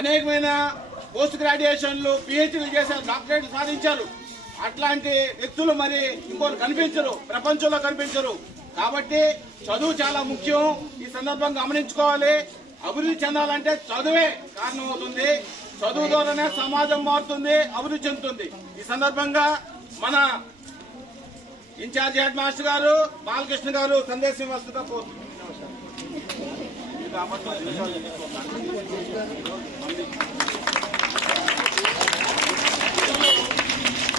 అనేకమైన పోస్ట్ గ్రాడ్యుయేషన్లు పిహెచ్డీలు చేశారు డాక్టరేట్ సాధించారు. అట్లాంటి వ్యక్తులు మరి ఇంకోరు కనిపించరు ప్రపంచంలో కనిపించరు. కాబట్టి చదువు చాలా ముఖ్యం. ఈ సందర్భం గమనించుకోవాలి. అభివృద్ధి చెందాలంటే చదువే కారణం అవుతుంది. చదువు ద్వారానే సమాజం మారుతుంది అభివృద్ధి చెందుతుంది. ఈ సందర్భంగా మన ఇన్ఛార్జ్ హెడ్ మాస్టర్ గారు బాలకృష్ణ గారు సందేశం వస్తుందా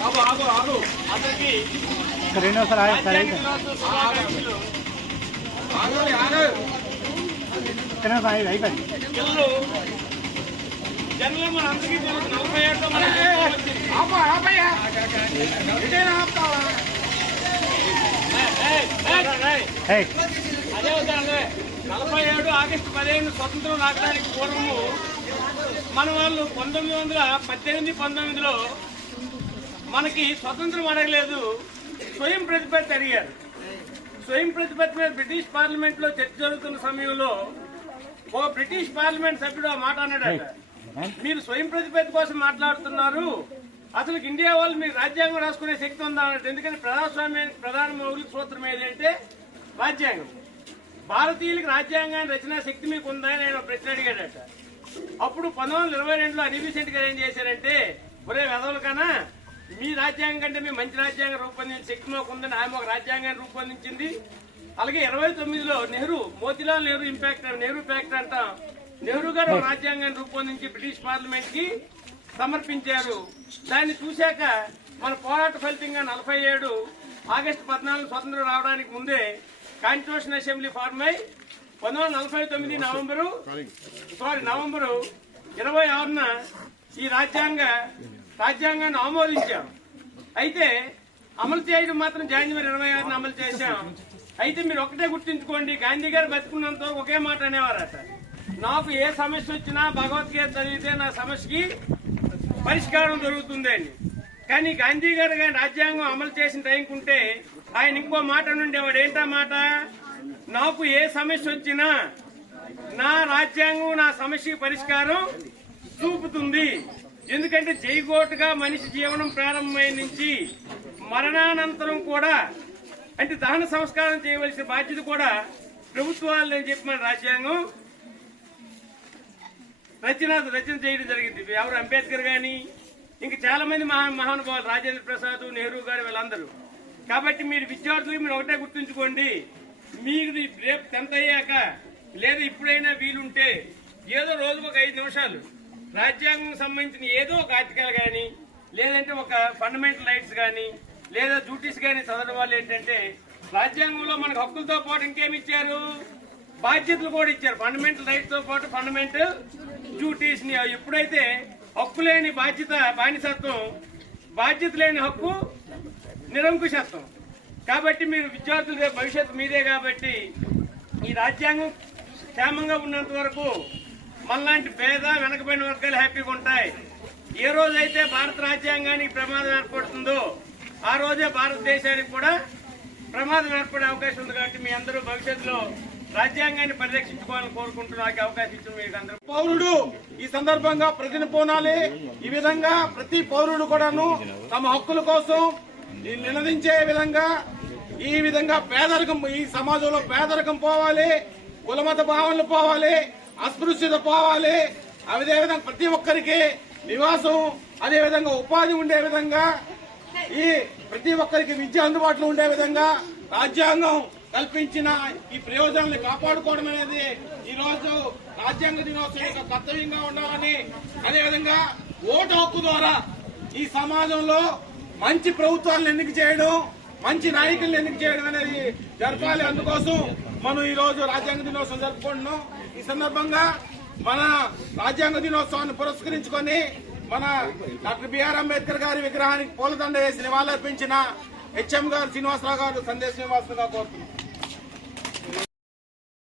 ఆగు ఆగు ఆగు. అతనికి రాయ సరే రాయ అయిపోయింది పిల్లలు జనరల్ మన అందరికీ తెలుసు నలభై ఏడులో మన ఆపా ఆపయ్యా ఇదేనా ఆపుతావా అదేవిధంగా అదే నలభై ఏడు ఆగస్టు పదిహేను స్వతంత్రం రావడానికి పూర్వము మన వాళ్ళు పంతొమ్మిది వందల పద్దెనిమిది పంతొమ్మిదిలో మనకి స్వతంత్రం అడగలేదు స్వయం ప్రతిపత్తి అడిగారు. స్వయం ప్రతిపత్తి మీద బ్రిటిష్ పార్లమెంట్లో చర్చ జరుగుతున్న సమయంలో ఓ బ్రిటిష్ పార్లమెంట్ సభ్యుడు ఆ మాట అన్నాడు మీరు స్వయం ప్రతిపత్తి కోసం మాట్లాడుతున్నారు అసలు ఇండియా వాళ్ళు మీరు రాజ్యాంగం రాసుకునే శక్తి ఉందా అన్నట్టు. ఎందుకంటే ప్రజాస్వామ్యానికి ప్రధాన మౌలిక సూత్రం ఏదంటే రాజ్యాంగం. భారతీయులకు రాజ్యాంగాన్ని రచనా శక్తి మీకు ఉందా అని ఆయన ఒక ప్రశ్న అడిగాడట. అప్పుడు పంతొమ్మిది వందల ఇరవై రెండులో అనిబిసెంట్ గారు ఏం చేశారంటే ఒరే వెదవుల కన్నా మీ రాజ్యాంగం కంటే మీ మంచి రాజ్యాంగం రూపొందించిన శక్తి మాకు ఉందని ఆమె ఒక రాజ్యాంగాన్ని రూపొందించింది. అలాగే ఇరవై తొమ్మిదిలో నెహ్రూ మోతిలాల్ నెహ్రూ ఇంపాక్ట్ నెహ్రూ ప్యాక్ట్ అంటాం. నెహ్రూ గారు రాజ్యాంగాన్ని రూపొందించి బ్రిటిష్ పార్లమెంట్కి సమర్పించారు. దాన్ని చూశాక మన పోరాట ఫలితంగా నలభై ఏడు ఆగస్టు పద్నాలుగు స్వతంత్రం రావడానికి ముందే కాన్స్టిట్యూషన్ అసెంబ్లీ ఫార్మ్ అయి పంతొమ్మిది వందల నలభై తొమ్మిది నవంబరు సారీ నవంబరు ఇరవై ఆరున ఈ రాజ్యాంగ రాజ్యాంగాన్ని ఆమోదించాం. అయితే అమలు చేయడం మాత్రం జనవరి ఇరవై ఆరున అమలు చేశాం. అయితే మీరు ఒకటే గుర్తుంచుకోండి గాంధీ గారు బతుకున్నంత ఒకే మాట అనేవారట. నాకు ఏ సమస్య వచ్చినా భగవద్గీత చదివితే నా సమస్యకి పరిష్కారం దొరుకుతుంది అని కానీ గాంధీ గారు కానీ రాజ్యాంగం అమలు చేసిన టైంకి ఉంటే ఆయన ఇంకో మాట నుండేవాడు ఏంటా మాట? నాకు ఏ సమస్య వచ్చినా నా రాజ్యాంగం నా సమస్యకి పరిష్కారం చూపుతుంది. ఎందుకంటే జైగోటుగా మనిషి జీవనం ప్రారంభమైన నుంచి మరణానంతరం కూడా అంటే దహన సంస్కారం చేయవలసిన బాధ్యత కూడా ప్రభుత్వాలని చెప్పి మన రాజ్యాంగం రచన రచన చేయడం జరిగింది. ఎవరు అంబేద్కర్ గాని ఇంకా చాలా మంది మహా మహానుభావులు రాజేంద్ర ప్రసాద్ నెహ్రూ గారు వీళ్ళందరూ. కాబట్టి మీరు విద్యార్థులు మీరు ఒకటే గుర్తుంచుకోండి. మీరు రేపు టెన్త్ అయ్యాక లేదా ఇప్పుడైనా వీలుంటే ఏదో రోజుకు ఒక ఐదు నిమిషాలు రాజ్యాంగం సంబంధించిన ఏదో ఒక ఆర్టికల్ కానీ లేదంటే ఒక ఫండమెంటల్ రైట్స్ కానీ లేదా డ్యూటీస్ కానీ చదవడం వల్ల ఏంటంటే రాజ్యాంగంలో మనకు హక్కులతో పాటు ఇంకేమి ఇచ్చారు? బాధ్యతలు కూడా ఇచ్చారు. ఫండమెంటల్ రైట్స్తో పాటు ఫండమెంటల్ డ్యూటీస్ని ఎప్పుడైతే హక్కు లేని బాధ్యత బానిసత్వం బాధ్యత లేని హక్కు నిరంకుశత్వం. కాబట్టి మీరు విద్యార్థులు రేపు భవిష్యత్తు మీదే కాబట్టి ఈ రాజ్యాంగం క్షేమంగా ఉన్నంత వరకు మనలాంటి పేద వెనకబడిన వర్గాలు హ్యాపీగా ఉంటాయి. ఏ రోజైతే భారత రాజ్యాంగానికి ప్రమాదం ఏర్పడుతుందో ఆ రోజే భారతదేశానికి కూడా ప్రమాదం ఏర్పడే అవకాశం ఉంది కాబట్టి మీ అందరూ భవిష్యత్తులో రాజ్యాంగాన్ని పరిరక్షించుకోవాలని కోరుకుంటూ నాకు అవకాశం ఇచ్చిన మీకు అందరూ. పౌరుడు ఈ సందర్భంగా ప్రతిని పోనాలి ఈ విధంగా ప్రతి పౌరుడు కూడాను తమ హక్కుల కోసం నినదించే విధంగా ఈ విధంగా పేదరికం ఈ సమాజంలో పేదరికం పోవాలి కులమత భావనలు పోవాలి అస్పృశ్యత పోవాలి. అదేవిధంగా ప్రతి ఒక్కరికి నివాసం అదేవిధంగా ఉపాధి ఉండే విధంగా ఈ ప్రతి ఒక్కరికి విద్య అందుబాటులో ఉండే విధంగా రాజ్యాంగం కల్పించిన ఈ ప్రయోజనాలను కాపాడుకోవడం అనేది ఈ రోజు రాజ్యాంగ దినోత్సవం యొక్క కర్తవ్యంగా ఉండాలని అదేవిధంగా ఓటు హక్కు ద్వారా ఈ సమాజంలో మంచి ప్రభుత్వాలను ఎన్నిక చేయడం మంచి నాయకులను ఎన్నిక చేయడం అనేది జరపాలి. అందుకోసం మనం ఈ రోజు రాజ్యాంగ దినోత్సవం జరుపుకుంటున్నాం. ఈ సందర్భంగా మన రాజ్యాంగ దినోత్సవాన్ని పురస్కరించుకొని మన డాక్టర్ బిఆర్ అంబేద్కర్ గారి విగ్రహానికి పూలదండ వేసి నివాళులర్పించిన హెచ్ఎం గారు శ్రీనివాసరావు గారు సందేశ్ శ్రీనివాసరావు గారు కోరుతున్నాం.